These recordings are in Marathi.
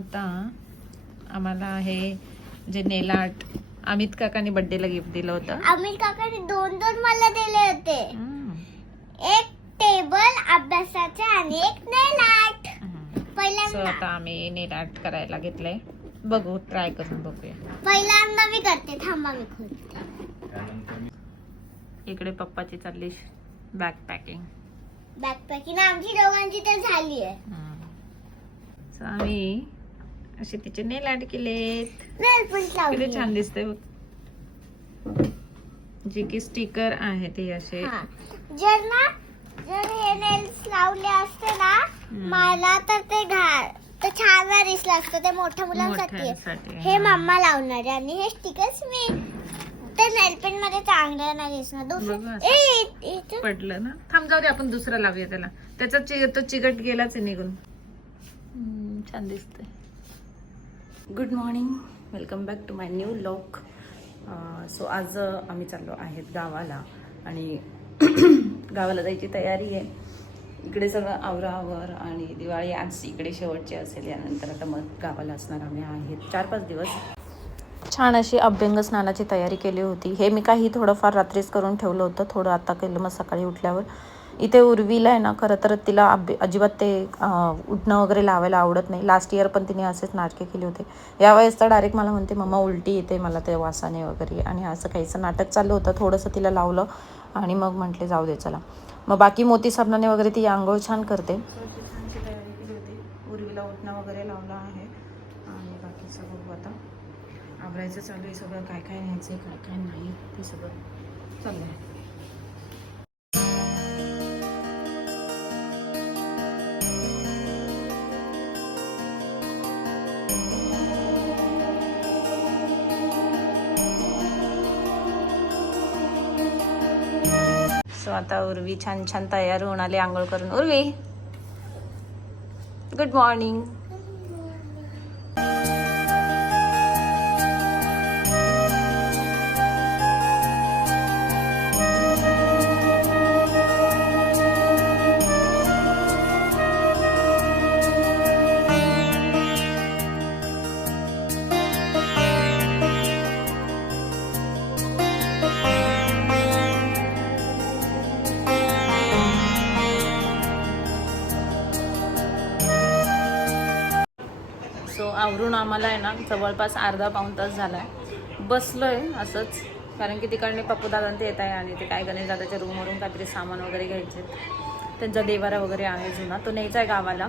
आता आम्हाला हे जे नेल आर्ट अमित काकांनी बर्थडेला गिफ्ट दिलं होतं. अमित काकाने दोन मला दिले होते. एक टेबल अभ्यासाचे आणि एक नेल आर्ट. सो आता आम्ही नेल आर्ट करायला घेतलंय. बघू, ट्राय करून बघूया. पहिल्यांदा मी करते, थांबा मी खोलते. इकडे पप्पाची चालली बॅग पॅकिंग. आमची दोघांची तर झाली आहे. सो आम्ही असे तिचे नेल आर्ट केलेत. किती छान दिसते बघ. जे की स्टिकर आहे ते असे. जर हे नेल्स लावले असते ना मला तर ते छान नाही दिसलं असतं. ते मोठ्या मुलांसाठी हे मम्मा लावणार आहे आणि हे स्टिकर्स मी ते नेल पेंट मध्ये चांगलं नाही दिसणार. पडलं ना. थांब, जाऊ दे, आपण दुसरा लावूया त्याला. त्याचा तो चिकट गेलाच आहे निघून. छान दिसतंय. Good morning, welcome back to my new vlog. So आज आम्ही चाललो आहेत गावाला आणि गावाला जायची तयारी आहे. इकडे सगळं आवरावर आणि दिवाळी आज इकडे शेवटची असेल. यानंतर आता मग गावाला असणार आम्ही आहेत 4-5 दिवस. छान अशी अभ्यंग स्नानाची तयारी केली होती. हे मी काही थोडंफार रात्रीच करून ठेवलं होतं, थोडं आता केलं मग सकाळी उठल्यावर. इथे उर्वीला आहे ना, खरं तर तिला अजिबात ते उठणं वगैरे लावायला आवडत नाही. लास्ट इयर पण तिने असेच नाटके केले होते. यावेळेस तर डायरेक्ट मला म्हणते मम्मा उलटी येते मला ते वासाने वगैरे, आणि असं काहीचं नाटक चाललं होतं. थोडंसं तिला लावलं आणि मग म्हटले जाऊ दे चला. मग बाकी मोती साबणाने वगैरे ती आंघोळ छान करते. छानशी तयारी केली होती. उर्वीला उठणं वगैरे लावलं आहे आणि बाकीचं बघू आता. आवरायचं चालू आहे सगळं. काय काय न्यायचं काय काय नाही ते सगळं चाललं आहे. सो आता उर्वी छान छान तयार होऊन आली आंघोळ करून. Urvi, good morning. सो आवरून आम्हाला आहे ना जवळपास अर्धा-पाऊण तास झाला आहे. बसलो आहे असंच, कारण की तिकडे पप्पू दादा ते येत आहे आणि ते काय गणेश दादाच्या रूमवरून काहीतरी सामान वगैरे घ्यायचे. त्यांचा देवारा वगैरे आहे जुना, तो न्यायचा आहे गावाला.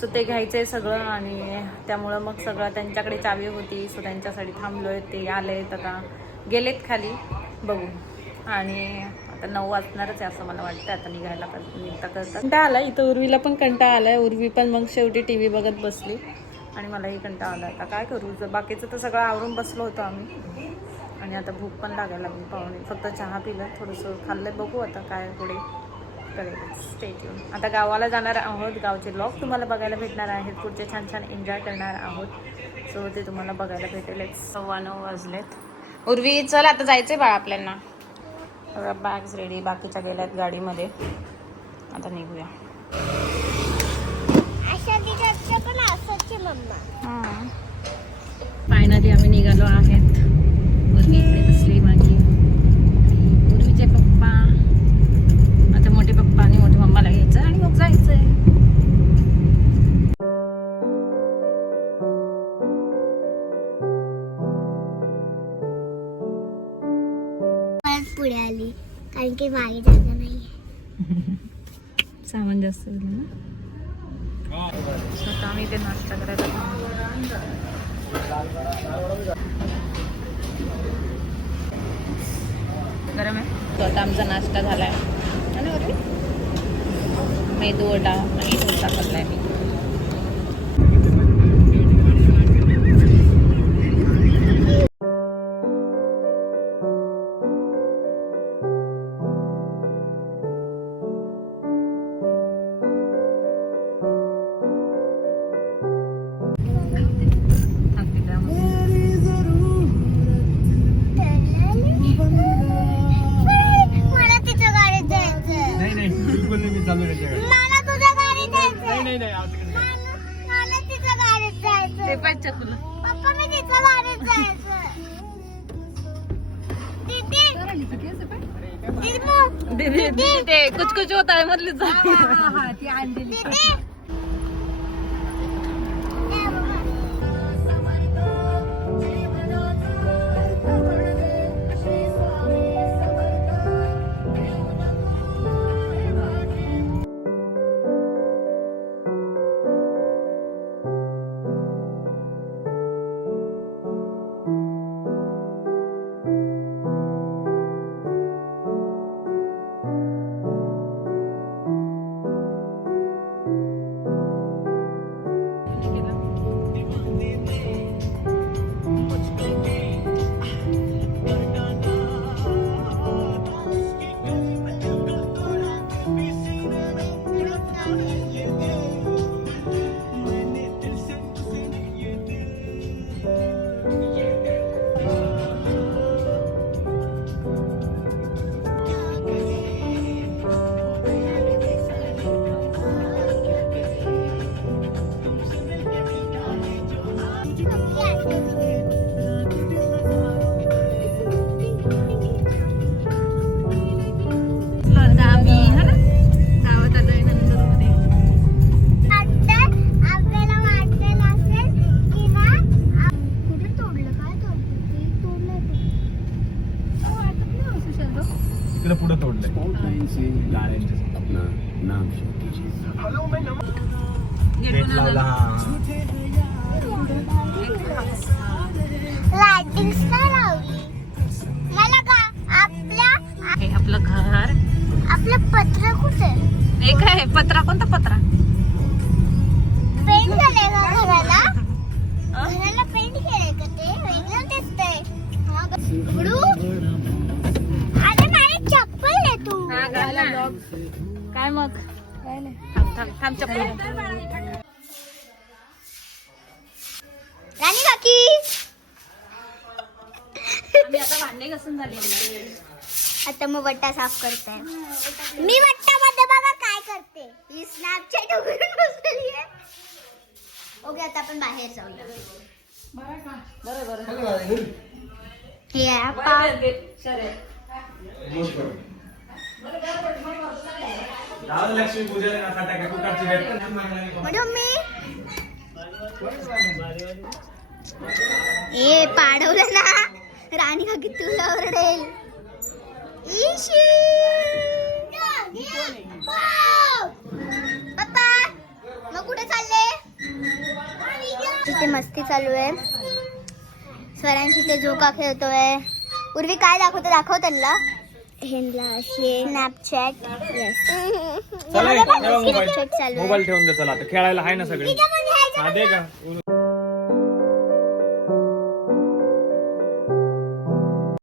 सो ते घ्यायचं आहे सगळं आणि त्यामुळं मग सगळं त्यांच्याकडे चावी होती. सो त्यांच्यासाठी थांबलो आहे. ते आलेत, आता गेलेत खाली, बघू. आणि आता 9 वाजणारच आहे असं मला वाटतं. आता निघायला निघता करता कंटाळा आला. इथं उर्वीला पण कंटाळा आला आहे. उर्वी पण मग शेवटी TV बघत बसली आणि मलाही कंटाळा आला. आता काय करू, बाकीचं तर सगळं आवरून बसलो होतो आम्ही आणि आता भूक पण लागायला लागली. पाहुणे फक्त चहा पिलं, थोडंसं खाल्लं. बघू आता काय पुढे करेल. स्टेट येऊन आता गावाला जाणार आहोत. गावचे व्लॉग तुम्हाला बघायला भेटणार आहेत. पुढचे छान छान एन्जॉय करणार आहोत. सो ते तुम्हाला बघायला भेटेल. 9:15 वाजलेत. उर्वी चल आता जायचंय बाळा आपल्याला. बॅग्स रेडी, बाकीच्या गेल्यात गाडीमध्ये. आता निघूया. फायनली आम्ही निघालो आहेत. उर्वी इकडे बसली माझी, उर्वीचे पप्पा. आता मोठे पप्पा आणि मोठे मम्माला घ्यायचं आणि मग जायचंय. पुढे आली कारण की मागे जागा नाही. सामान जास्त झालं ना. स्वतः आम्ही ते नाश्ता करायला गरम आहे. स्वतः आमचा नाश्ता झाला आहे. मेदू वडा आणि डोसा खाल्ला आहे मी. मला तुझ्या गाडीत जायचंय. मला तिच्या गाडीत जायचंय. ते पाय चकुलं. पप्पा मी तिथं बाहेर जायचं. दीदी ते कुछ कुछ होता है मधली पुढे तोडलंय. लाइटिंग्स का लावली मला का आपलं घर. आपलं पत्र कुठे एक आहे पत्रा. कोणता पत्रा? पेंट केलंय का घराला? घराला पेंट केलंय का? ते वेगळं दिसतंय. उघडू? अरे माझी चप्पल आहे तू. काय मग? थांब चप्पल. राणी काकी आम्ही आता भांडे घासून झाले. आता मग वट्टा साफ करताय. मी वट्टामध्ये बघा काय करते. ही स्नॅपचॅट उघडून बसलेली आहे. ओके आता आपण बाहेर जाऊया. हे आहे आपा. लक्ष्मी पूजा म्हणून मी हे पाडवलं ना राणी काकी तुला ओरडेल. इशी पप्पा मग कुठे चालले? तिथे मस्ती चालू आहे. स्वरांशी ते झोका खेळतोय. उर्वी काय दाखव त्यांना. स्नॅपचॅट. मोबाईल ठेवून दे. चला आता खेळायला आहे ना सगळे. दे का